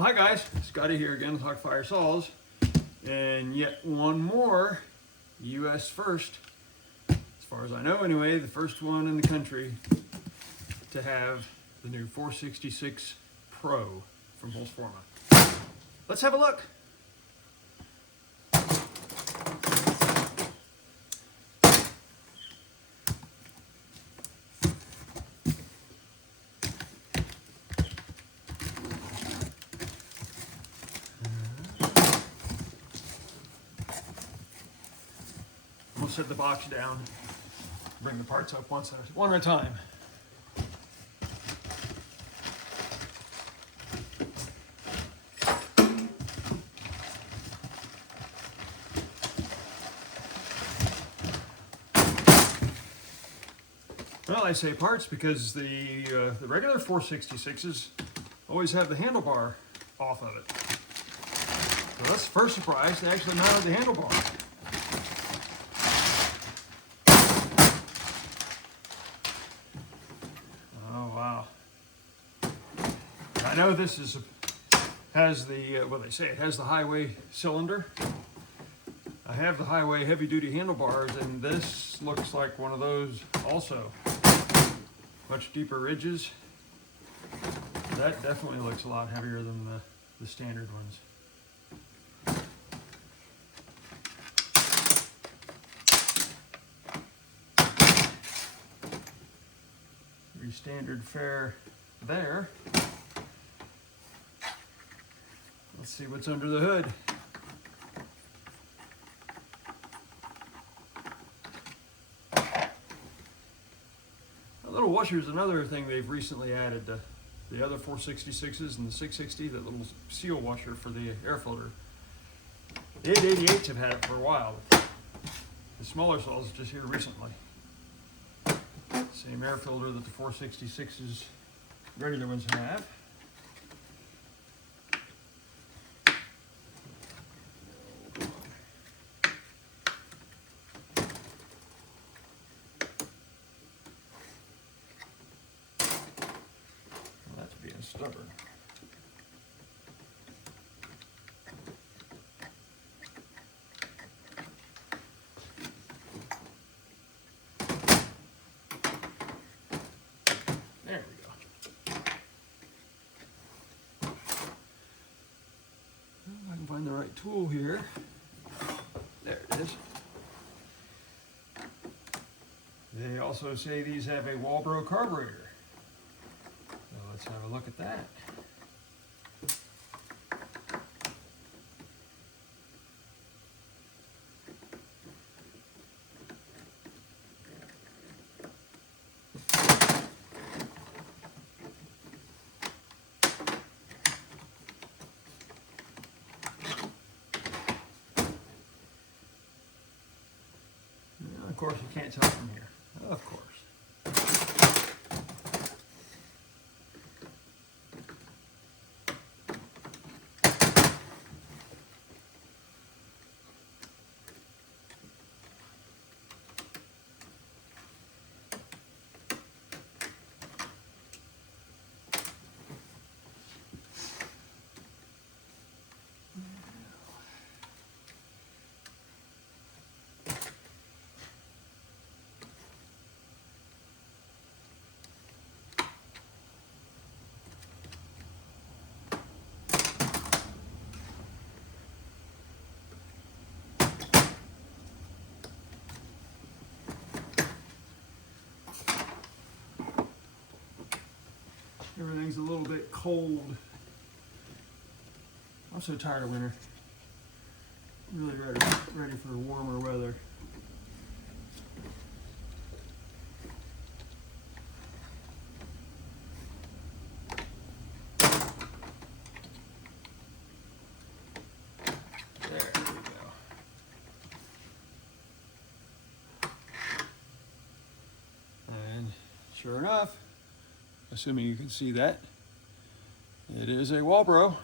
Well, hi guys, Scotty here again with Holzfforma Saws, and yet one more U.S. first, as far as I know anyway, the first one in the country to have the new 466 Pro from Holzfforma. Let's have a look. We'll set the box down, bring the parts up one at a time. Well, I say parts because the regular 466s always have the handlebar off of it. So that's the first surprise, they actually mounted the handlebar. I know this has the, well, they say it has the highway cylinder. I have the highway heavy duty handlebars, and this looks like one of those also. Much deeper ridges. That definitely looks a lot heavier than the standard ones. Pretty standard fare there. Let's see what's under the hood. A little washer is another thing they've recently added to the other 466s and the 660, that little seal washer for the air filter. The 888s have had it for a while. The smaller saws just here recently. Same air filter that the 466s regular ones have. Stubborn. There we go. Well, I can find the right tool here. There it is. They also say these have a Walbro carburetor. Let's have a look at that. Now, of course, you can't tell from here. Of course. Everything's a little bit cold. I'm so tired of winter. Really ready for warmer weather. There we go. And sure enough, assuming you can see that, it is a Walbro.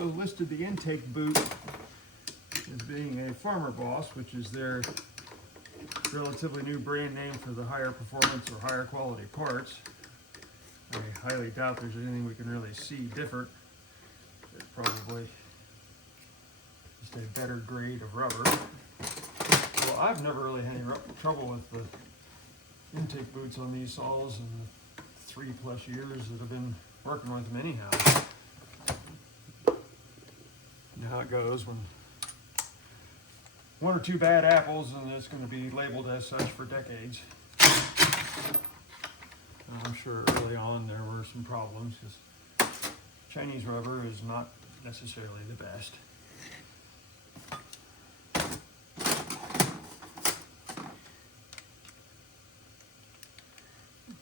also listed the intake boot as being a Farmer Boss, which is their relatively new brand name for the higher performance or higher quality parts. I highly doubt there's anything we can really see different. It's probably just a better grade of rubber. Well, I've never really had any trouble with the intake boots on these saws in the 3+ years that I've been working with them anyhow. You know how it goes when one or two bad apples and it's going to be labeled as such for decades. I'm sure early on there were some problems because Chinese rubber is not necessarily the best.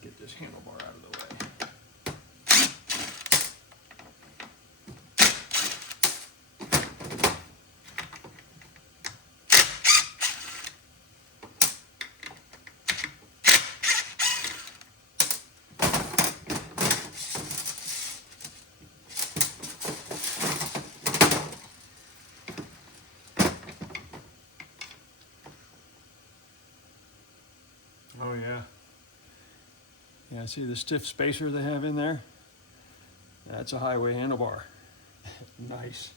Get this handlebar out of the way. Oh yeah. Yeah, see the stiff spacer they have in there? That's a highway handlebar. Nice.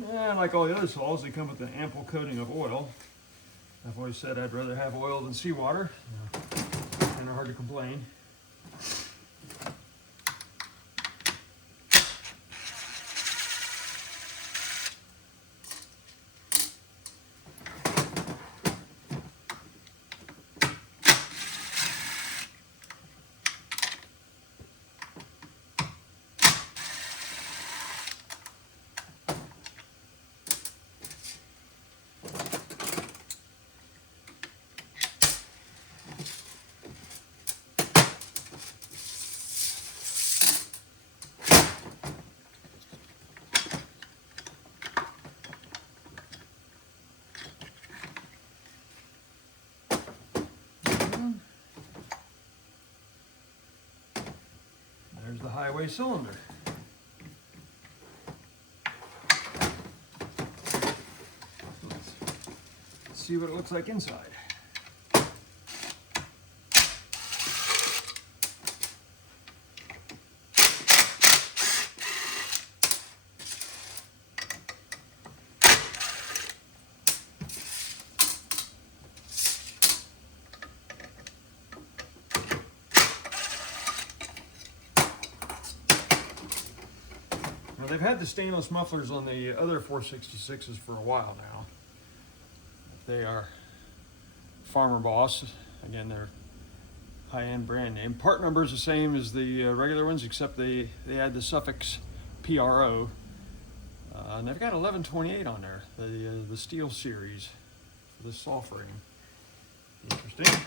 Yeah, like all the other saws, they come with an ample coating of oil. I've always said I'd rather have oil than seawater. Kind of hard to complain. There's the highway cylinder. Let's see what it looks like inside. Now, they've had the stainless mufflers on the other 466s for a while now. They are Farmer Boss. Again, they're high-end brand name. Part number is the same as the regular ones, except they add the suffix PRO. And they've got 1128 on there, the steel series for the saw frame. Interesting.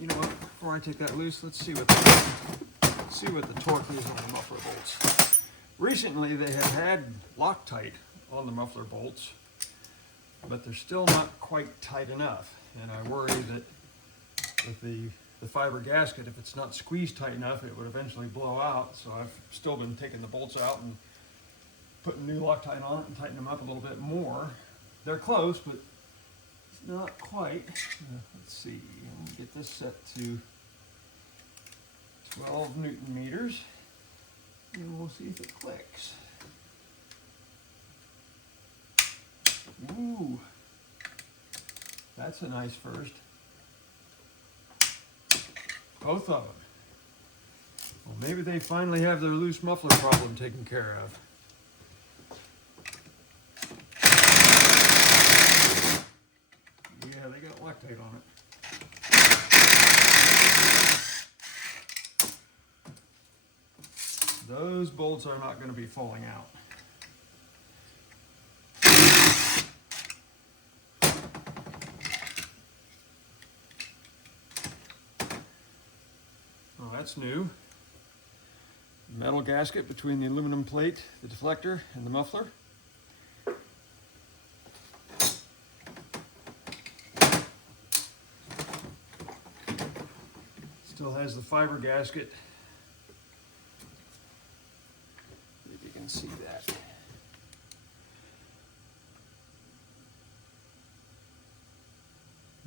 You know what? Before I take that loose, let's see what the torque is on the muffler bolts. Recently, they have had Loctite on the muffler bolts, but they're still not quite tight enough. And I worry that with the fiber gasket, if it's not squeezed tight enough, it would eventually blow out. So I've still been taking the bolts out and putting new Loctite on it and tightening them up a little bit more. They're close, but it's not quite. Let's see, let me get this set to 12 Newton meters, and we'll see if it clicks. Ooh, that's a nice first. Both of them. Well, maybe they finally have their loose muffler problem taken care of. Yeah, they got Loctite on it. Those bolts are not going to be falling out. Oh, that's new. Metal gasket between the aluminum plate, the deflector, and the muffler. Still has the fiber gasket. If you can see that.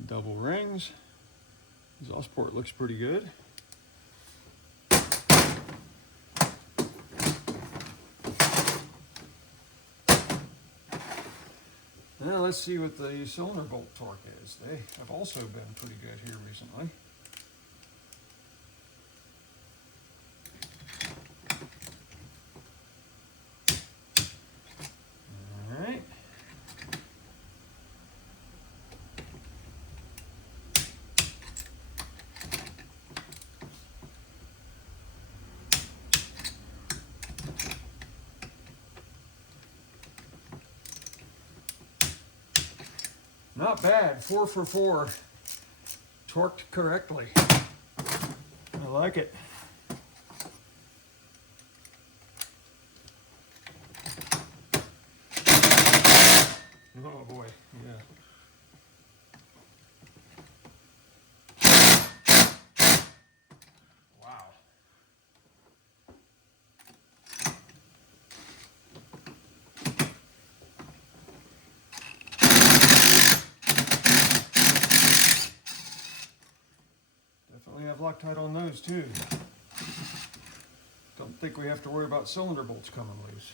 Double rings. Exhaust port looks pretty good. Now let's see what the cylinder bolt torque is. They have also been pretty good here recently. All right. Not bad, 4 for 4, torqued correctly. I like it. Oh boy, yeah. Wow. Definitely have Loctite on those too. Don't think we have to worry about cylinder bolts coming loose.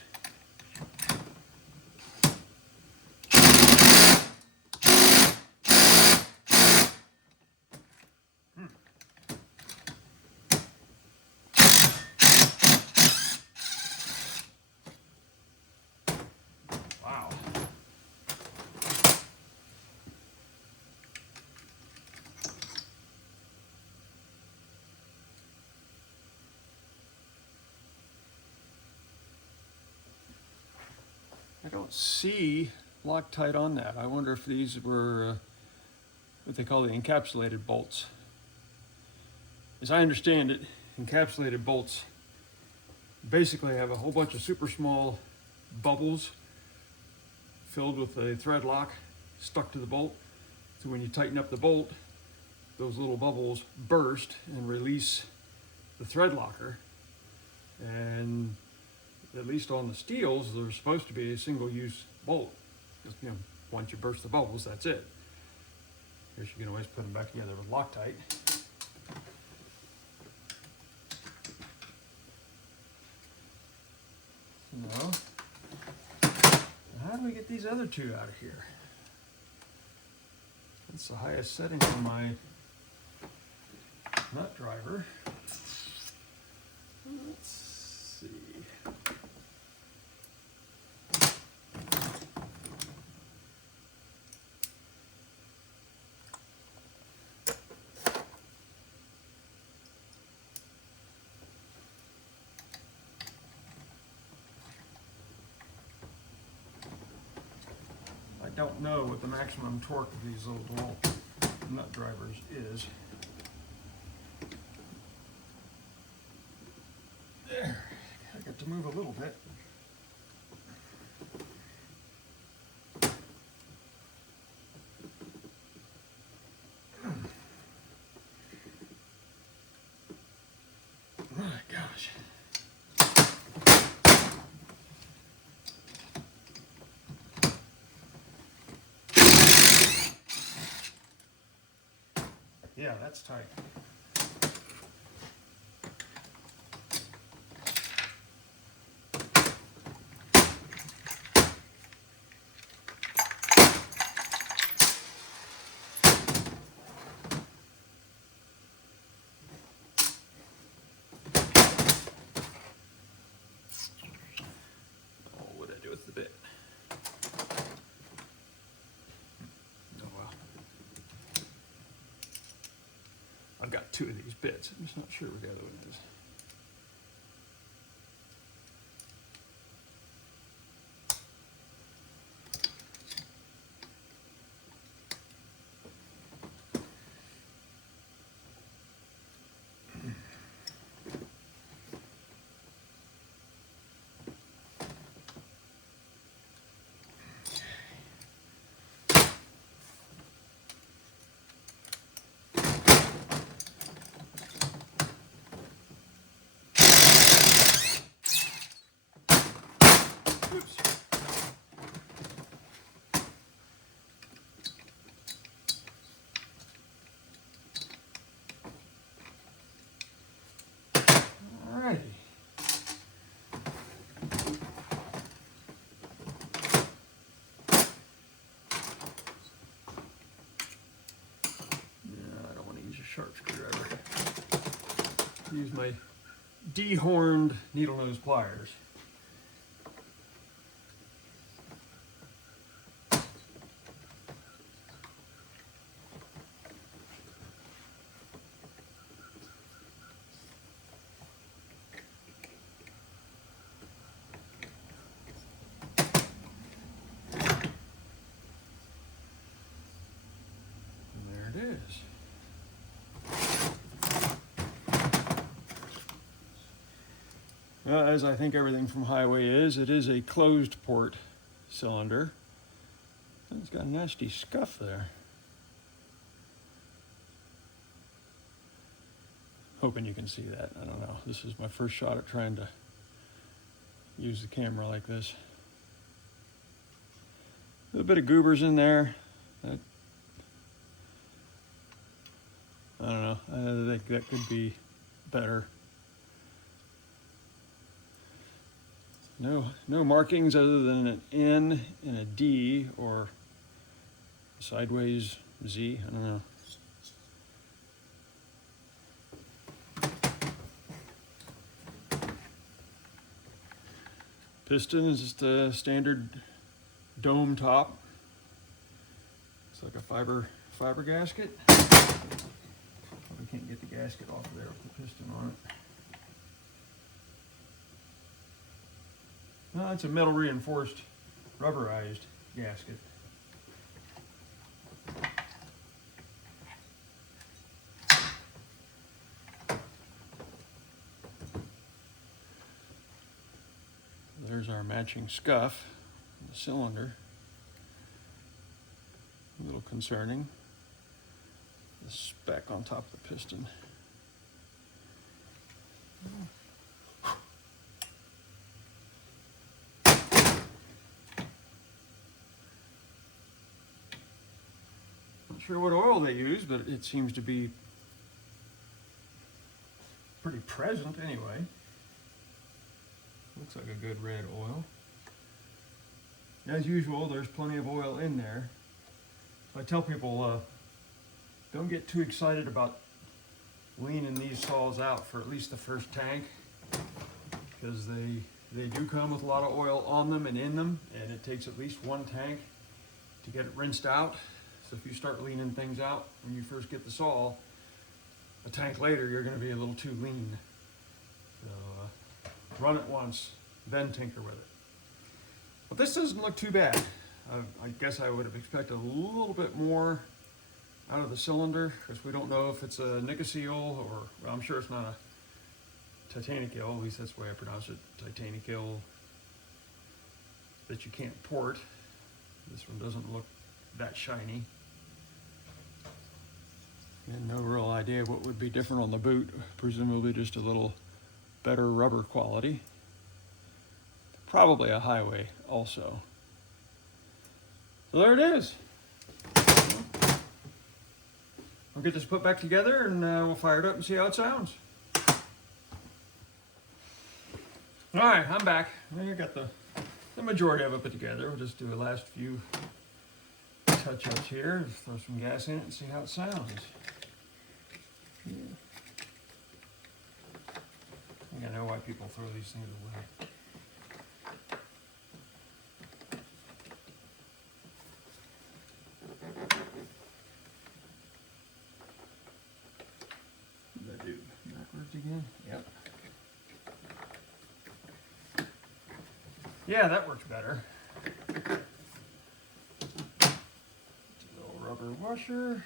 Wow. I don't see Loctite on that. I wonder if these were what they call the encapsulated bolts. As I understand it, encapsulated bolts basically have a whole bunch of super small bubbles filled with a thread lock stuck to the bolt. So when you tighten up the bolt, those little bubbles burst and release the thread locker. And at least on the steels, there's supposed to be a single-use bolt. Just, you know, once you burst the bubbles, that's it. I guess you can always put them back together with Loctite. No. How do we get these other two out of here? That's the highest setting on my nut driver. Let's see. I don't know what the maximum torque of these little nut drivers is. There, I got to move a little bit. My gosh. Yeah, that's tight. Oh, what did I do with the bit? Oh well. I've got two of these bits. I'm just not sure where the other one is. sharp screwdriver. Use my dehorned needle nose pliers. And there it is. As I think everything from Highway is, it is a closed port cylinder. It's got a nasty scuff there. Hoping you can see that. I don't know. This is my first shot at trying to use the camera like this. A little bit of goobers in there. I don't know. I think that could be better. No markings other than an N and a D or sideways Z. I don't know. Piston is just a standard dome top. It's like a fiber gasket. Probably can't get the gasket off of there with the piston on it. No, it's a metal reinforced rubberized gasket. There's our matching scuff in the cylinder. A little concerning. The speck on top of the piston. Not sure what oil they use, but it seems to be pretty present anyway. Looks like a good red oil. As usual, there's plenty of oil in there. So I tell people, don't get too excited about leaning these saws out for at least the first tank, because they do come with a lot of oil on them and in them, and it takes at least one tank to get it rinsed out. So if you start leaning things out when you first get the saw, a tank later you're going to be a little too lean. So run it once, then tinker with it. But this doesn't look too bad. I guess I would have expected a little bit more out of the cylinder, because we don't know if it's a Nickel or, well, I'm sure it's not a Titanical, at least that's the way I pronounce it, Titanical, that you can't port. This one doesn't look that shiny. And no real idea what would be different on the boot, presumably just a little better rubber quality. Probably a Highway also. So there it is. I'll get this put back together and we'll fire it up and see how it sounds. All right, I'm back. I got the majority of it put together. We'll just do a last few touch-ups here. Just throw some gas in it and see how it sounds. Yeah. I think I know why people throw these things away. What did I do? Backwards again? Yep. Yeah, that works better. It's a little rubber washer.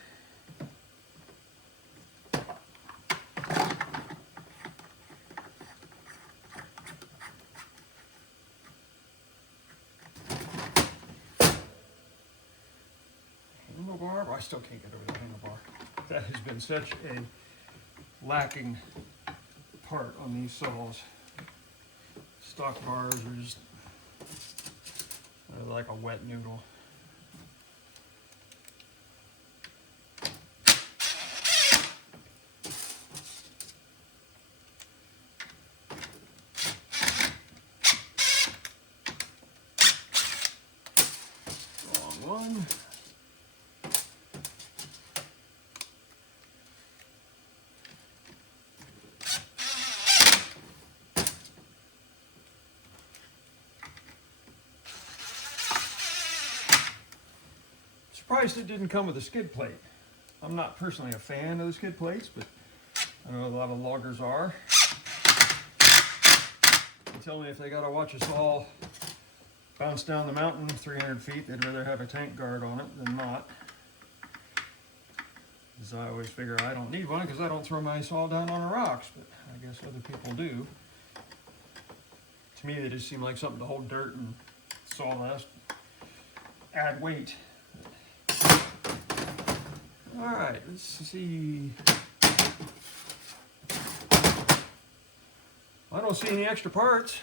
Handlebar, well, I still can't get over the handlebar. That has been such a lacking part on these saws. Stock bars are just like a wet noodle. Wrong one. surprised it didn't come with a skid plate. I'm not personally a fan of the skid plates, but I know a lot of loggers are. They tell me if they gotta watch us all bounce down the mountain 300 feet, they'd rather have a tank guard on it than not. As I always figure I don't need one because I don't throw my saw down on the rocks, but I guess other people do. To me, they just seem like something to hold dirt and sawdust, add weight. All right, let's see. I don't see any extra parts.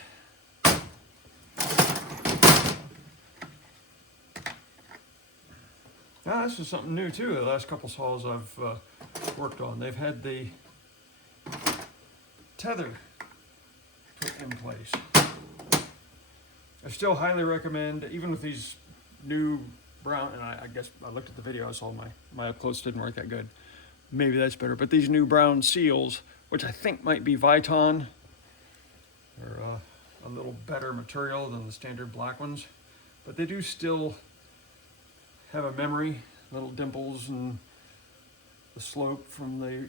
Now, this is something new too. The last couple saws I've worked on, they've had the tether put in place. I still highly recommend, even with these new brown, and I guess I looked at the video, I saw my up close didn't work that good. Maybe that's better, but these new brown seals, which I think might be Viton, are a little better material than the standard black ones, but they do still have a memory, little dimples and the slope from the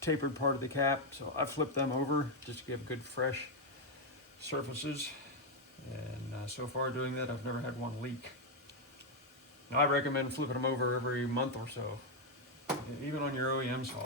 tapered part of the cap. So I flipped them over just to give good fresh surfaces. And so far doing that, I've never had one leak. Now I recommend flipping them over every month or so, even on your OEM saw.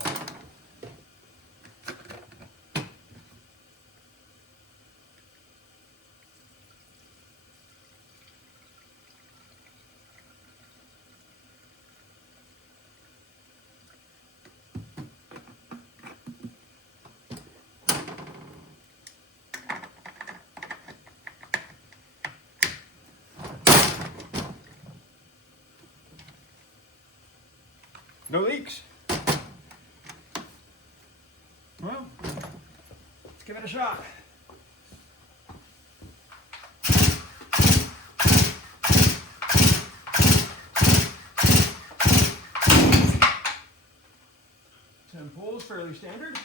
No leaks. Well, let's give it a shot. Ten pulls, fairly standard.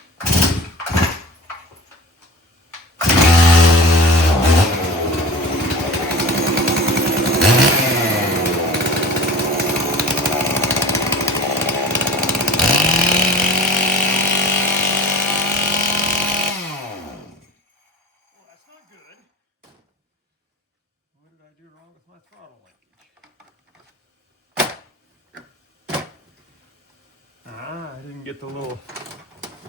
I didn't get the little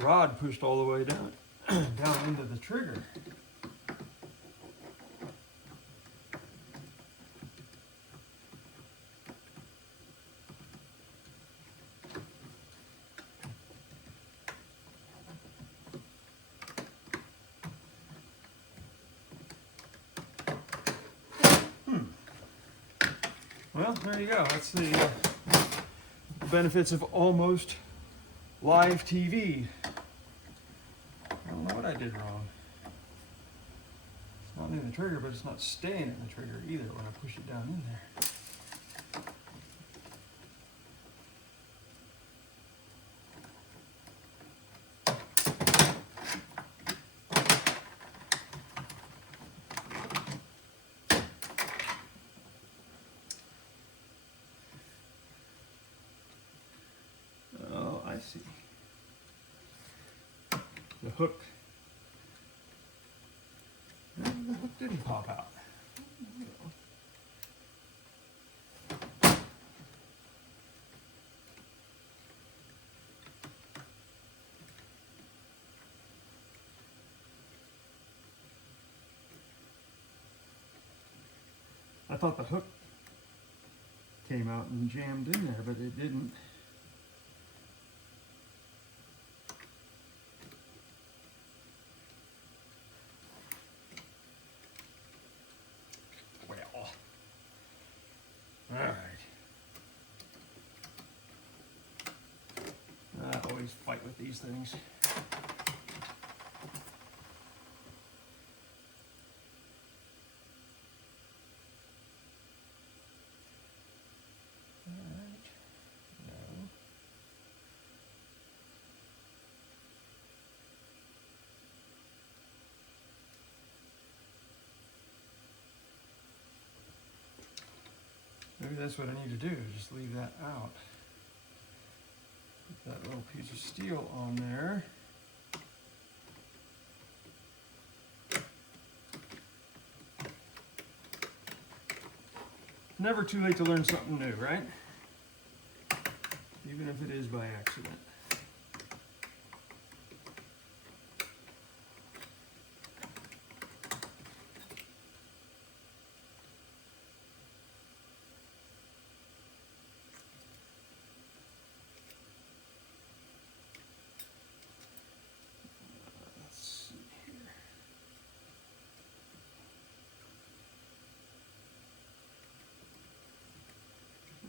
rod pushed all the way down into the trigger. Well, there you go. That's the benefits of almost live TV. I don't know what I did wrong. It's not in the trigger, but it's not staying in the trigger either when I push it down in there. I see. The hook. The hook didn't pop out. I thought the hook came out and jammed in there, but it didn't. All right. I always fight with these things. All right. No. maybe that's what I need to do, just leave that out. Put that little piece of steel on there. Never too late to learn something new, right? Even if it is by accident.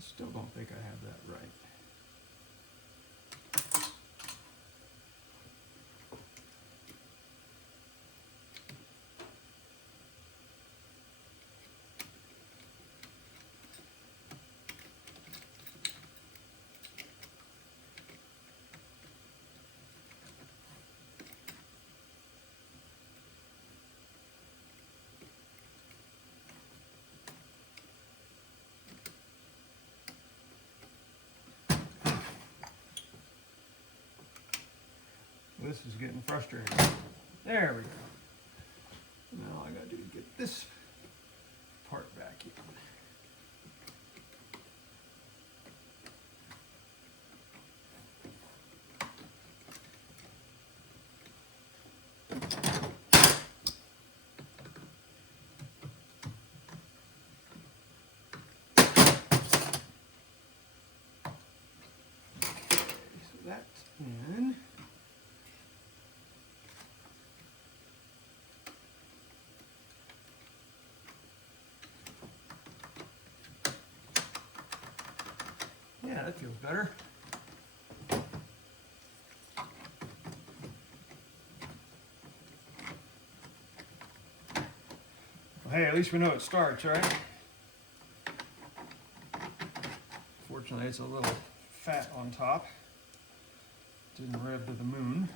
Still don't think I have that right. This is getting frustrating. There we go. Now all I gotta do is get this part back in. So that's in. Yeah, that feels better. Well, hey, at least we know it starts, right? Fortunately, it's a little fat on top. Didn't rev to the moon.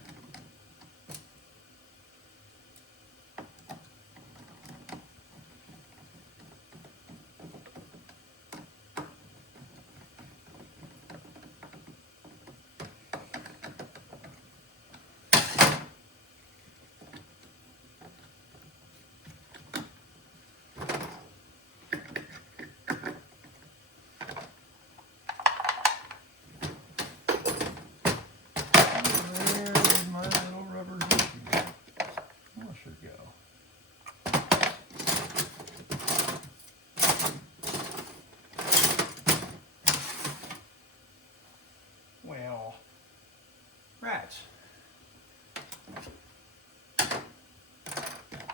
Rats.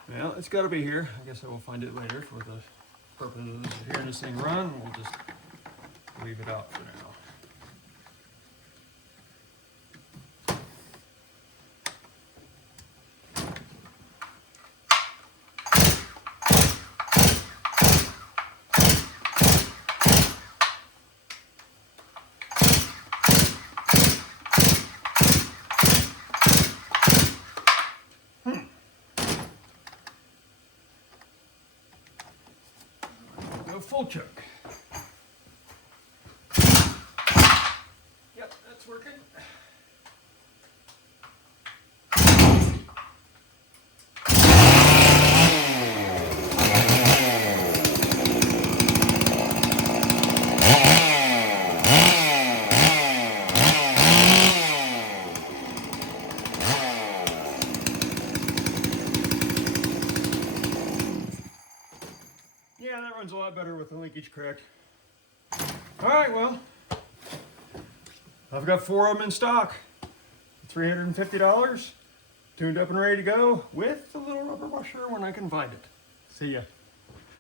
Well, it's got to be here. I guess I will find it later for the purposes of hearing this thing run. We'll just leave it out for now. Full choke. Yep, that's working. Yeah, that runs a lot better with the linkage correct. All right, well, I've got 4 of them in stock. $350, tuned up and ready to go with the little rubber washer when I can find it. See ya.